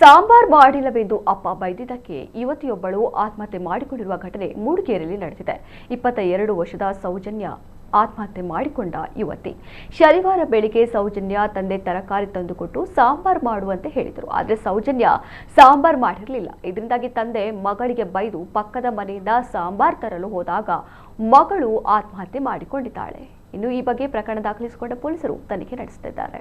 ಸಾಂಬಾರ್ ಮಾಡಿಲ್ಲವೆಂದು ಅಪ್ಪ ಬೈದಿದ್ದಕ್ಕೆ ಯುವತಿಯೊಬ್ಬಳು ಆತ್ಮಹತ್ಯೆ ಮಾಡಿಕೊಂಡಿರುವ ಘಟನೆ ಮೂಡಿಗೆರೆಯಲ್ಲಿ ನಡೆದಿದೆ. 22 ವರ್ಷದ ಸೌಜನ್ಯ ಆತ್ಮಹತ್ಯೆ ಮಾಡಿಕೊಂಡ ಯುವತಿ. ಶನಿವಾರ ಬೆಳಿಗ್ಗೆ ಸೌಜನ್ಯ ತಂದೆ ತರಕಾರಿ ತಂದುಕೊಟ್ಟು ಸಾಂಬಾರ್ ಮಾಡುವಂತೆ ಹೇಳಿದರು. ಆದರೆ ಸೌಜನ್ಯ ಸಾಂಬಾರ್ ಮಾಡಿರಲಿಲ್ಲ. ಇದರಿಂದಾಗಿ ತಂದೆ ಮಗಳಿಗೆ ಬೈದು ಪಕ್ಕದ ಮನೆಯಿಂದ ಸಾಂಬಾರ್ ತರಲು ಹೋದಾಗ ಮಗಳು ಆತ್ಮಹತ್ಯೆ ಮಾಡಿಕೊಂಡಿದ್ದಾಳೆ. ಇನ್ನು ಈ ಬಗ್ಗೆ ಪ್ರಕರಣ ದಾಖಲಿಸಿಕೊಂಡ ಪೊಲೀಸರು ತನಿಖೆ ನಡೆಸುತ್ತಿದ್ದಾರೆ.